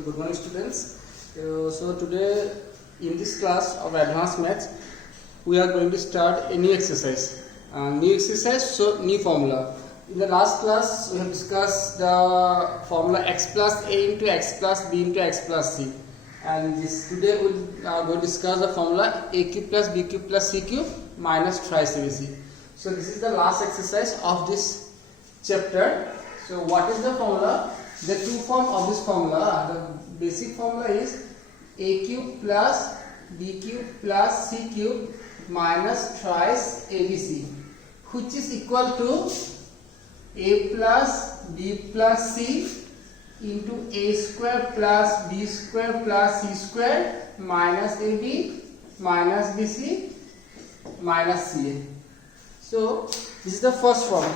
So good morning students. So today in this class of advanced maths we are going to start a new exercise. So new formula. In the last class we have discussed the formula x plus a into x plus b into x plus c, and today we are going to discuss the formula a cube plus b cube plus c cube minus thrice abc. So this is the last exercise of this chapter. So what is the formula? The two form of this formula, the basic formula is a cube plus b cube plus c cube minus thrice abc, which is equal to a plus b plus c into a square plus b square plus c square minus ab minus bc minus ca. So this is the first form.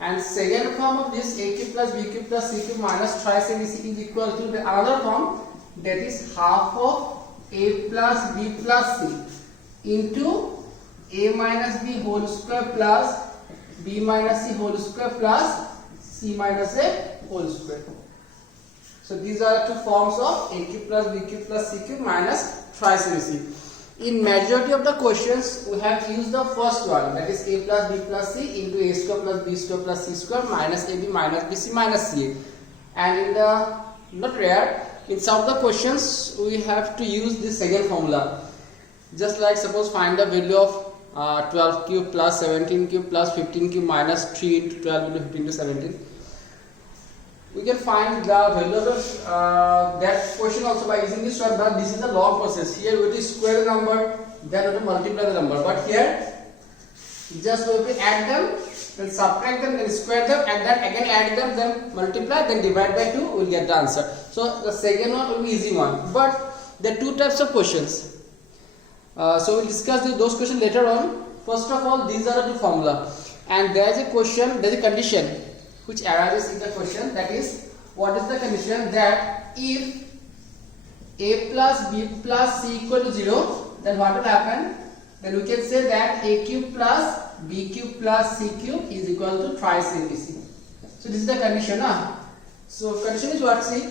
And second form of this a cube plus b cube plus c cube minus thrice abc is equal to the other form, that is half of a plus b plus c into a minus b whole square plus b minus c whole square plus c minus a whole square. So these are two forms of a cube plus b cube plus c cube minus thrice abc. In majority of the questions we have used the first one, that is a plus b plus c into a square plus b square plus c square minus ab minus bc minus ca. And in the not rare, in some of the questions we have to use this second formula. Just like suppose find the value of 12 cube plus 17 cube plus 15 cube minus 3 into 12 into 15 into 17. We can find the value of that question also by using this one, but this is the log process. Here we will square the number, then we will multiply the number. But here just we will add them, then subtract them, then square them, and then again add them, then multiply, then divide by 2, we will get the answer. So the second one will be easy one. But there are two types of questions. So we will discuss those questions later on. First of all, these are the two formula, and there is a question, there is a condition which arises in the question, that is, what is the condition that if a plus b plus c equal to 0, then what will happen? Then we can say that a cube plus b cube plus c cube is equal to thrice abc. So this is the condition. So condition is what? See,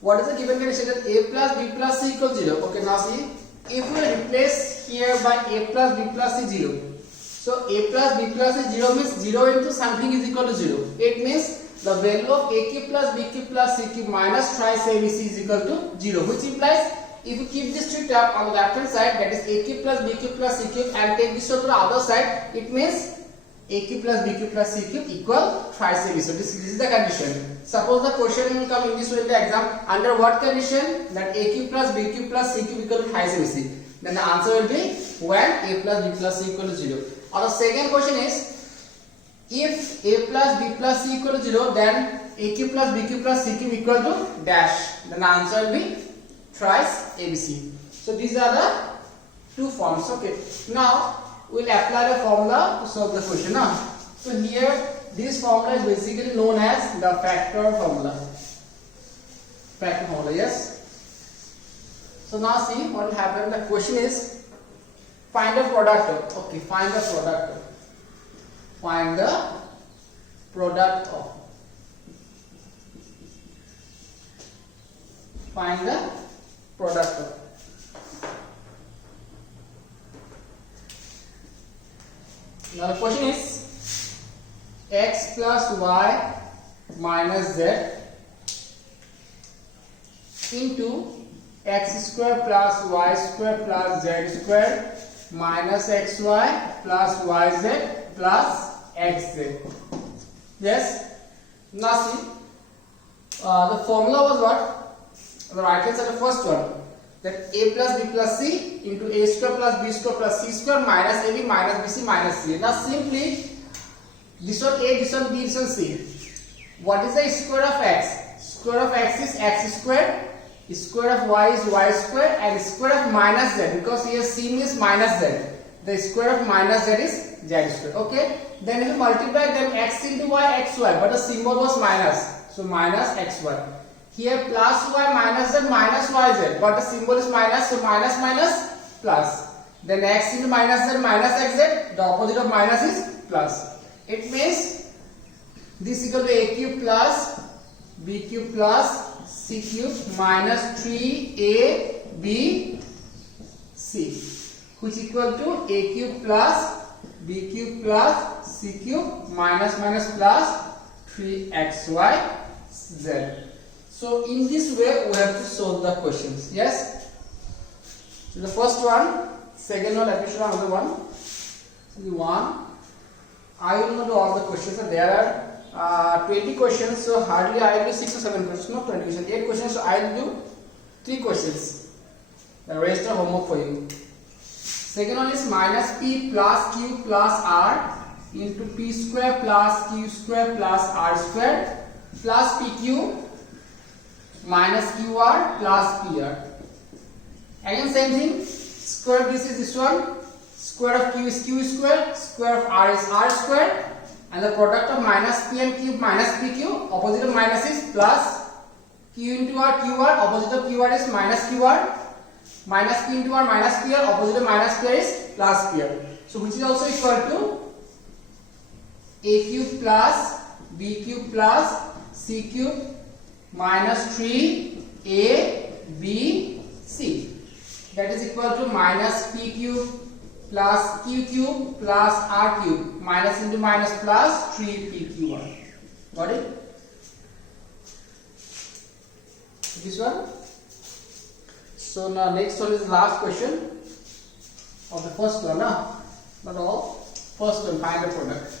what is the given condition? That a plus b plus c equal to 0. Okay, now see, if we replace here by a plus b plus c 0, so a plus b plus c 0 means 0 into something is equal to 0. It means the value of a cube plus b cube plus c cube minus thrice abc is equal to 0, which implies if you keep this three term on the left hand side, that is a cube plus b cube plus c cube, and take this to the other side, it means a cube plus b cube plus c cube equal thrice abc. So this is the condition. Suppose the question will come in this way in the exam, under what condition? That a cube plus b cube plus c cube equal to thrice abc. Then the answer will be when a plus b plus c equal to 0. Or the second question is, if a plus b plus c equal to 0, then a cube plus b cube plus c cube equal to dash. Then the answer will be thrice abc. So these are the two forms. Okay. Now we will apply the formula to solve the question. So here this formula is basically known as the factor formula. Factor formula, yes. So now see what will happen. The question is, find the product of. Okay, find the product of. Find the product of. Find the product of. Now the question is x plus y minus z into x square plus y square plus z square minus xy plus yz plus xz. Yes. Now see, the formula was what? The right hand side, the first one, that a plus b plus c into a square plus b square plus c square minus ab minus bc minus ca. Now simply this one a, this one b, this one c. What is the square of x? Square of x is x square. Square of y is y square, and square of minus z, because here c means minus z, the square of minus z is z square. Okay, then if you multiply them, x into y, xy, but the symbol was minus, so minus xy. Here plus y minus z minus yz, but the symbol is minus, so minus minus plus. Then x into minus z minus xz, the opposite of minus is plus. It means this equal to a cube plus b cube plus c cube minus 3ab c, which equal to a cube plus b cube plus c cube minus minus plus 3xy z. So in this way we have to solve the questions. Yes. So the first one, second one, let me show another one. So the one, I will not do all the questions. So there are 20 questions. So hardly I will do 6 or 7 questions. No, 20 questions, 8 questions. So I will do 3 questions. The rest are homework for you. Second one is minus p plus q plus r into p square plus q square plus r square plus pq minus qr plus pr. Again same thing, square of this is this one, square of q is q square, square of r is r square, and the product of minus p and q minus pq, opposite of minus is plus q into r qr, opposite of qr is minus qr, minus p into r minus pr, opposite of minus pr is plus pr. So which is also equal to a cube plus b cube plus c cube minus 3abc. That is equal to minus p cube plus q cube plus r cube, minus into minus plus 3pqr. Got it? This one. So now next one is the last question of the first one. Not all. First one, find the product.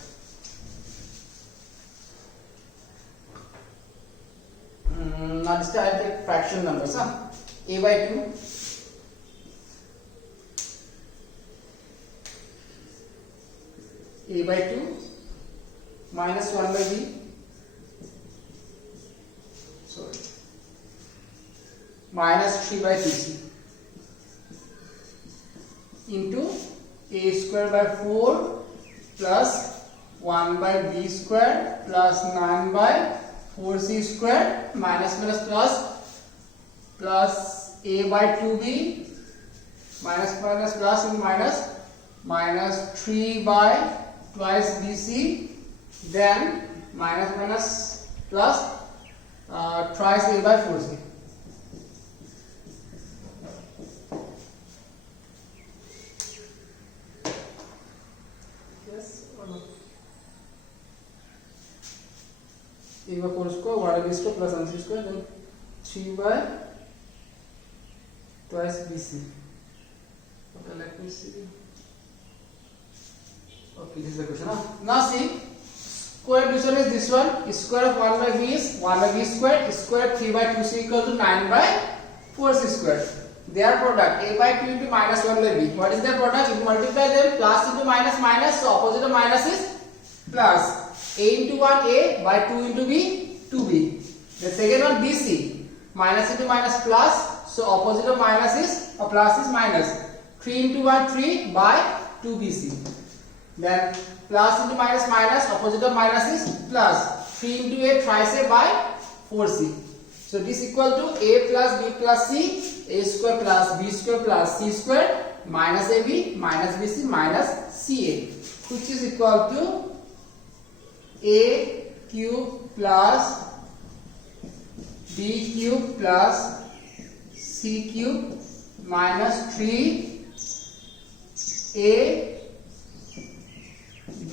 Now this time I take fraction numbers. A by 2. A by 2 minus 1 by b, sorry, minus 3 by 2c into a square by 4 plus 1 by b square plus 9 by 4c square minus minus plus a by 2b minus minus plus and minus 3 by twice bc, then minus minus plus twice a by 4c. Yes or no? A by 4 square, 1 by b square plus 1c square, then 3 by twice bc. Okay, let me see. Okay, this is the question. Now see, square division is this one. Square of 1 by b is 1 by b square. Square 3 by 2c equal to 9 by 4c square. Their product a by 2 into minus 1 by b. What is their product? If you multiply them, plus into minus minus, so opposite of minus is plus. A into 1 a by 2 into b 2b. The second one bc, minus into minus plus, so opposite of minus is plus is minus. 3 into 1 3 by 2bc. Then plus into minus minus, opposite of minus is plus. 3 into a thrice a by 4c. So this equal to a plus b plus c, a square plus b square plus c square minus ab minus bc minus ca, which is equal to a cube plus b cube plus c cube minus 3a b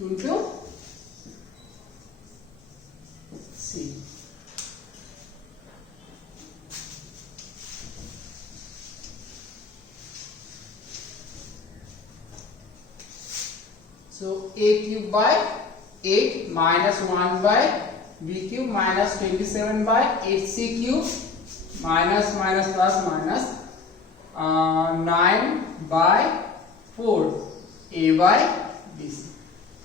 into c. So a cube by 8 minus 1 by b cube minus 27 by 8c cube minus minus plus minus 9 by 4 a by bc.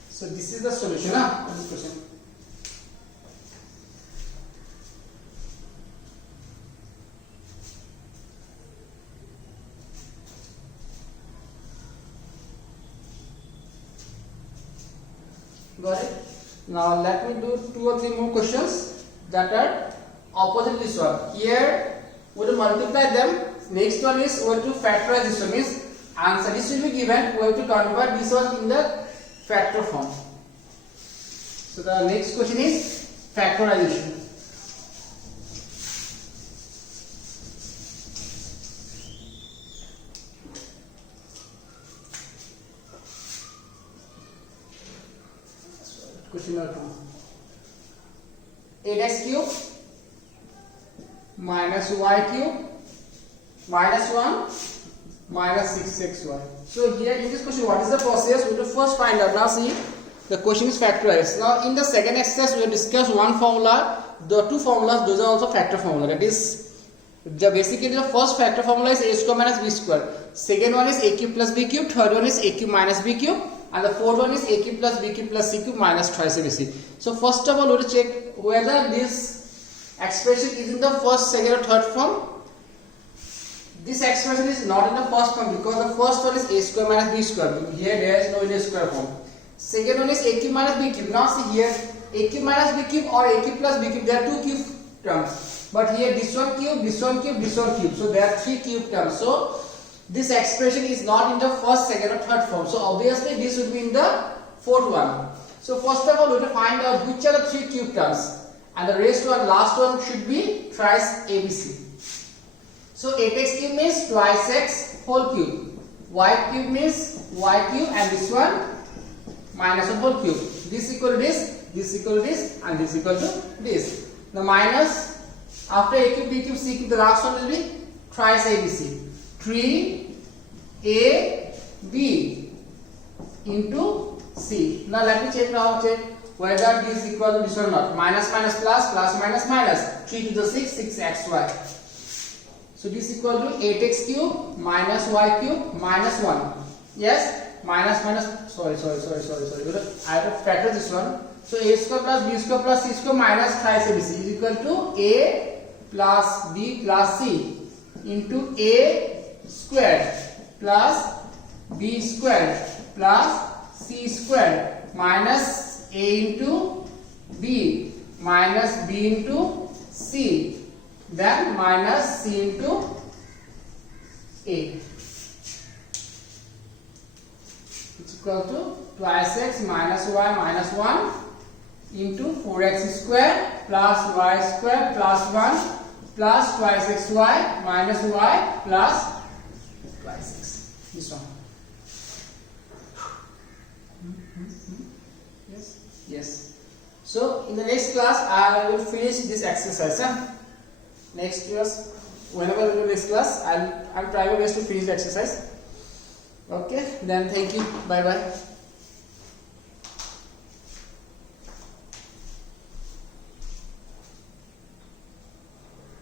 So this is the solution of this question. Got it? Now let me do 2 or 3 more questions that are opposite this one. Here we will multiply them. Next one is we have to factorize this one. Means answer this will be given. We have to convert this one in the factor form. So the next question is factorization. Question number 2. 8x cube minus y cube minus 1 minus 6xy. So here in this question, what is the process? We will first find out. Now see, the question is factorized. Now in the second exercise, we will discuss one formula. The two formulas, those are also factor formula. That is, basically the first factor formula is a square minus b square. Second one is a cube plus b cube. Third one is a cube minus b cube. And the fourth one is a cube plus b cube plus c cube minus twice abc. So first of all, we will check whether this expression is in the first, second or third form. This expression is not in the first form because the first one is a square minus b square. Here there is no a square form. Second one is a cube minus b cube. Now see here, a cube minus b cube or a cube plus b cube, there are two cube terms. But here this one cube, this one cube, this one cube. So there are three cube terms. So this expression is not in the first, second or third form. So obviously this would be in the fourth one. So first of all, we have to find out which are the three cube terms. And the rest one, last one should be thrice ABC. So 8x cube means twice x whole cube. Y cube means y cube, and this one minus of whole cube. This equal to this equal to this, and this equal to this. The minus after a cube, b cube, c cube, the last one will be thrice ABC. 3ab into c. Now let me check whether this is equal to this or not. Minus minus plus, plus minus minus. 3 to the 6, 6xy. So this is equal to 8x cube minus y cube minus 1. Yes, minus minus. Sorry. I have to factor this one. So a square plus b square plus c square minus thrice abc is equal to a plus b plus c into a squared plus b squared plus c squared minus a into b minus b into c, then minus c into a. It's equal to twice x minus y minus 1 into 4x square plus y square plus 1 plus twice xy minus y plus twice x. This one. Yes. So in the next class I will finish this exercise. Next class, whenever we do next class, I'll try my best to finish the exercise. Okay. Then thank you. Bye bye.